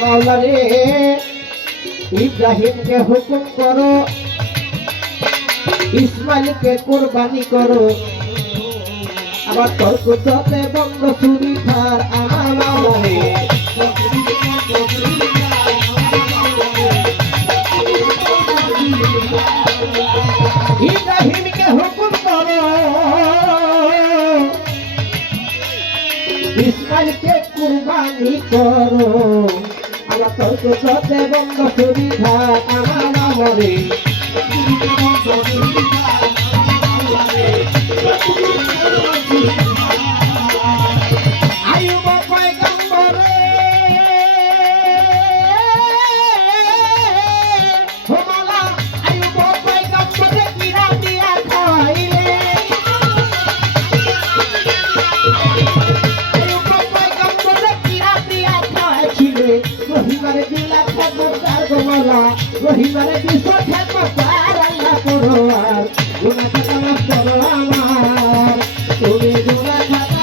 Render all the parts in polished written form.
মাওলা রে ইব্রাহিমকে হুকুম করো, ইসমাইলকে কুরবানি করো, আবার তর্ক যতে বন্ধ চুরি খার আমার মাওলা রে। ইব্রাহিমকে হুকুম করো, ইসমাইলকে কুরবানি করো, আবার তর্ক যতে বন্ধ চুরি খার আমার মাওলা রে। আইয়ুব পয়গম্বরে ও মাওলা, আইয়ুব পয়গম্বরে কিরা দিয়া খাইলে, আইয়ুব পয়গম্বরে কিরা দিয়া খাইছিলে, রহিমারে দিলা খবরদার গো মাওলা, রহিমারে দিছ খবরদার আল্লাহ করো আর গুনাহ খাতা মাফ করো আমার, তুমি গুনাহ খাতা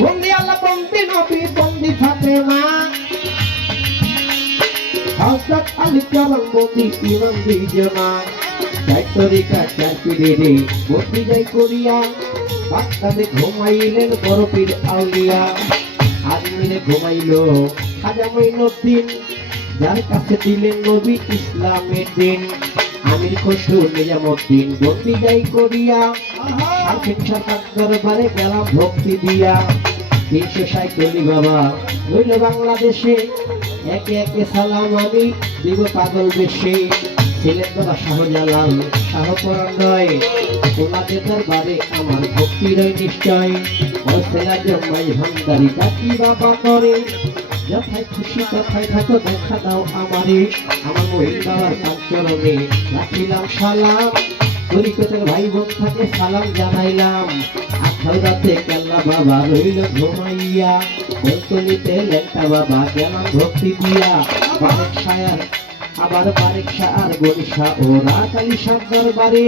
বন্দি আল্লাহ বন্দি নবী বন্দি ফাতেমা, হযরত আলী চরণ বন্দি ইমাম বিজমা, চার তরিকা চার পীরে বন্দি যাই করিয়া, বাগদাদে ঘুমাইলেন বড় পীর আউলিয়া, আজমিরে ঘুমাইল খাজা মঈনুদ্দিন, যার কাছে দিলেন নবী ইসলামের দিন, আমির খসরু নিজামুদ্দিন বন্দি যাই করিয়া, শামসুল সরকার দরবারে গেলাম ভক্তি দিয়া, 360 বাবা রইল বাংলাদেশে, একে একে সালাম আমি দিব পাগল বেশে, ছিলেন বাবা শাহজালাল শাহপরাণ রয়, ওনাদের দরবারে আমার ভক্তি রয় নিশ্চয়, ও সেরা জন্মাই ভান্ডারি ডাকি বাবা করে, যথায় খুশি তথায় থাকো দেখা দাও আমারে, আমার মহিল বাবার কাঞ্চরণে রাখিলাম সালাম, তরিকতের ভাই বোন থাকে সালাম জানাইলাম, আঠাল রাতে কেল্লা বাবা রইল ঘুমাইয়া, কলতলিতে লেংটা বাবা গেলাম ভক্তি দিয়া, বারেক শায়ার আবার বারেক শাহ আর গরিশা ও রাত আলী শাহ দরবারে,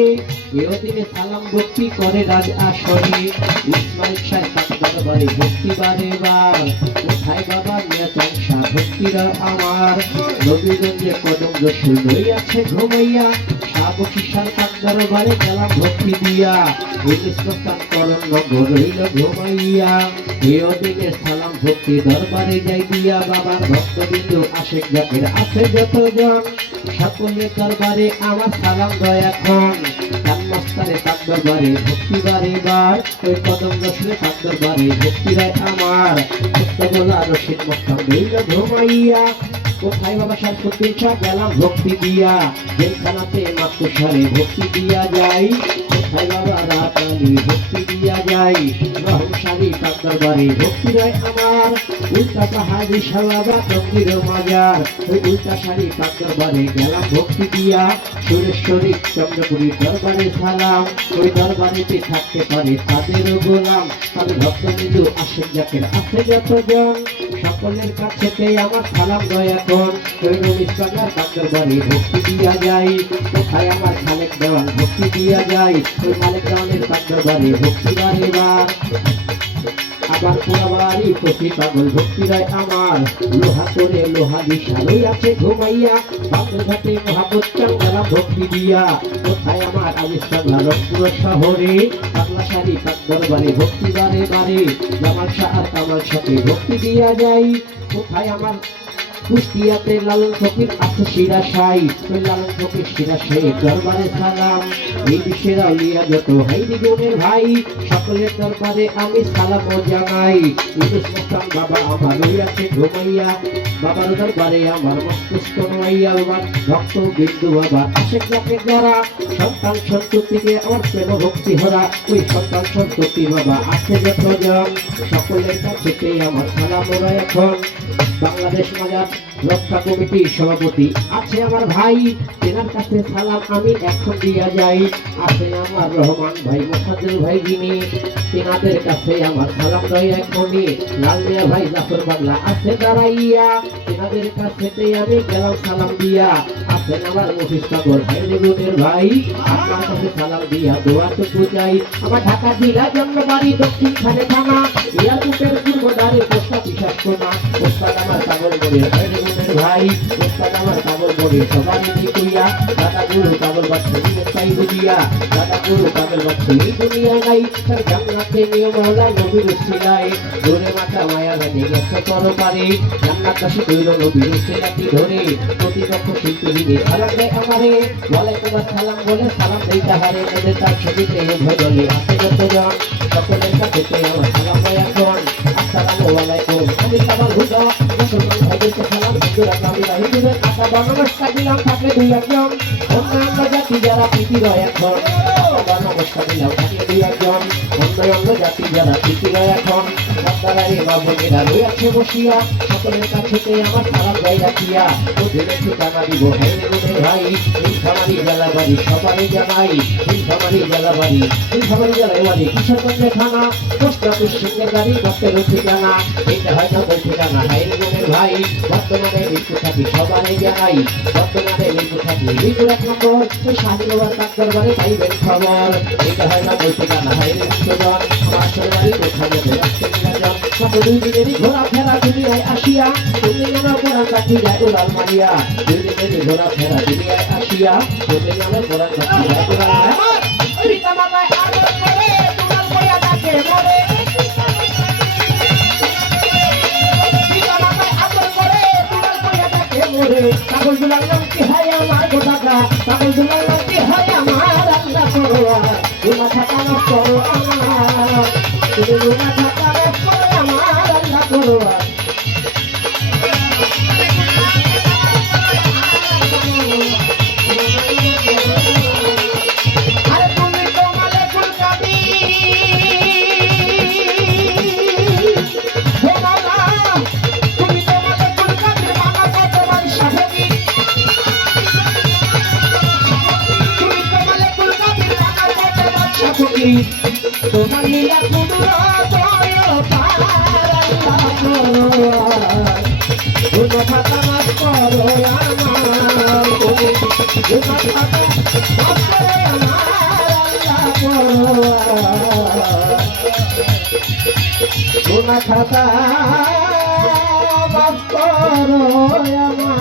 এও দিনে সালাম ভক্তি করে রাজ আসরে, ইসমাইল শাহ তার দরবারে ভক্তি বারে বার, কোথায় বাবা মিয়া চাংশা ভক্তিরা আমার, নবীগঞ্জে কদম রসুল রইয়াছে ঘুমাইয়া, শাহ বশির তার দরবারে গেলাম ভক্তি দিয়া, ইসলাম করণ নগর রইল ঘুমাইয়া, এও দিনে সালাম ভক্তি দরবারে যাই দিয়া, বাবার ভক্তবিন্দু আশেক জাকের আছে যতজন, সকলের দরবারে আমার সালাম দয়া খন, মস্তারে তার দরবারে ভক্তি বারে বার, ওই কদম রসুলে তার দরবারে ভক্তি রায় আমার, সত্যগোলা রশিদ মস্তান রইল ঘুমাইয়া, কোথায় বাবা শামসুদ্দিন শাহ গেলাম ভক্তি দিয়া, জেলখানাতে মাত্র সারে ভক্তি দিয়া যাই, কোথায় বাবা রাত আলী ভক্তি দিয়া যাই, রহমশালী তার দরবারে ভক্তি রায় আমার, উল্টা পাহাড়ি শালাবা তকদির মাজার, ওই উল্টা শাড়ি তার দরবারে গেলাম ভক্তি দিয়া, সুরেশ্বরী চন্দ্রপুরী দরবারে সালাম, ওই দরবারেতে থাকতে পারে তাদেরও গোলাম, তাদের ভক্ত বিন্দু আশেক জাকের আছে যতজন, সকলের কাছেতে আমার সালাম দয়া কর, ওই রমিস বাংলার তার দরবারে ভক্তি দিয়া যাই, কোথায় আমার খালেক দেওয়ান ভক্তি দিয়া যাই, ওই মালিক দেওয়ানের তার দরবারে ভক্তি বারে বার, আবার পুরাবাড়ি প্রতি পাগল ভক্তি রায় আমার, লোহা করে লোহা দিশালই আছে ঘুমাইয়া, বাগের ঘাটে মহাবত চাঙ্গালা ভক্তি দিয়া, কোথায় আমার আলিস বাংলা রংপুর শহরে, পাগলা শাড়ি পাক দরবারে ভক্তি বারে বারে, জামাল শাহ আর কামাল শাহকে ভক্তি দিয়া যাই, কোথায় আমার কুষ্টিয়াতে লালন ফকির আছে শিরাশাই, ওই লালন ফকির শিরাশাই দরবারে সালাম, এই বিশ্বের আউলিয়া যত হাই দিগনের ভাই, সকলের দরবারে আমি সালাম ও জানাই, ইউনুস মুস্তান বাবা আমার রইয়াছে ঘুমাইয়া, বাবার দরবারে আমার মস্তিষ্ক নোয়াইয়া, আমার ভক্ত বিন্দু বাবা আশেক জাকের যারা, সন্তান সন্ততিকে আমার প্রেম ভক্তি হরা, ওই সন্তান সন্ততি বাবা আছে যতজন, সকলের কাছে আমার সালাম ওরা এখন, বাংলাদেশ মাজার রক্ষা কমিটির সভাপতি আছে আমার ভাই, তেনার কাছে সালাম আমি এখন দিয়া যাই। আছেন আমার রহমান ভাই, মোহাম্মদুল ভাই যিনি, তেনাদের কাছে আমার সালাম রয় এখনই। লাল মিয়া ভাই জাফর বাংলা আছে দাঁড়াইয়া, তেনাদের কাছে আমি গেলাম সালাম দিয়া। আছেন আমার মফিজ সাগর ভাই রেগুনের ভাই, আপনার কাছে সালাম দিয়া দোয়াটুকু চাই। আমার ঢাকা জেলা জন্মবাড়ি দক্ষিণ খানে থানা, এয়ারপোর্টের পূর্ব দ্বারে পোস্ট অফিস কোনা। ওস্তাদ আমার পাগল করে ভাই রেগুনের ভাই, ওস্তাদ আমার পাগল করে সবারই দিকুইয়া। দাদা গুরু পাগল বাচ্চা তাই বুঝিয়া, দাদা গুরু পাগল বাচ্চা এই দুনিয়া নাই। তার জান্নাতে নিয়ে মহলা নবীর উসিলায়, ধরে মাথা মায়া লাগে গেছে করো পারে। জান্নাত কাছে কইল নবীর উসিলাটি ধরে, প্রতিপক্ষ শিল্পী দিনে সালাম দেয় আমারে। ওয়ালাইকুম আসসালাম বলে সালাম দেই তাহারে, এদের তার ছবিতে ভয় বলে আছে যতজন। সকলের কাছে আমার সালাম হয় এখন, আসসালামু আলাইকুম। আমি কামাল হুদা মুসলমান ভাইদেরকে সালাম, হিন্দুরা কামিলা হিন্দুদের আশা নমস্কার দিলাম থাকলে দুই একজন। অন্যান্য জাতি যারা প্রীতি রয় এখন, নমস্কার দিলাম থাকলে দুই একজন। অন্য জাতি যারা প্রীতি রয় এখন, সরকারি মা বোনেরা রয়েছে বসিয়া। সকলের কাছে আমার সালাম গাই রাখিয়া, ওদের ঠিকানা দিব ভাই রেগুনের ভাই। নীলফামারী জেলা বাড়ি সবারই জানাই, নীলফামারী জেলা বাড়ি, নীলফামারী জেলায় বাড়ি কিশোরগঞ্জের থানা। পোস্ট অফিস সিংহের গাড়ি দপ্তরের ঠিকানা, এটা হয় না ওই ঠিকানা ভাই রেগুনের ভাই। বর্তমানে মৃত্যু থাকি সবারই জানাই, বর্তমানে মৃত্যু থাকি মৃত্যুর 1 নম্বর। ওই শাহিনবার ডাক্তার বাড়ি পাইবেন খবর, এটা হয় না ওই ঠিকানা ভাই রেগুনজন। আমার সরকারি কোথায় যাবে 2 দিনেরই ঘোরা ফেরা দুনিয়ায় আসিয়া, তুমি আমার কোরআন রাখি যায় উড়াল মারিয়া। 2 দিনেরই ঘোরা ফেরা দুনিয়ায় আসিয়া, তুমি আমার কোরআন রাখি যায় উড়াল মারিয়া। পিতা মাতায় আদর করে দুলাল কইয়া ডাকে মরে, পিতা মাতায় আদর করে দুলাল কইয়া ডাকে মরে। পাগল দুলাল নাম কি হয় আমার গোটাকা, পাগল দুলাল নাম কি হয় আমার আল্লাহ করোয়া। গুনাহ থাকা মাফ করো আমার, তুমি গুনাহ থাকা মাফ করো আমার আল্লাহ করোয়া। তোমার লীলা কুদরত গুনাহ খাতা মাফ করো আমার, গুনাহ খাতা মাফ করো আমার আল্লাহ করো। গুনাহ খাতা মাফ করো আমার।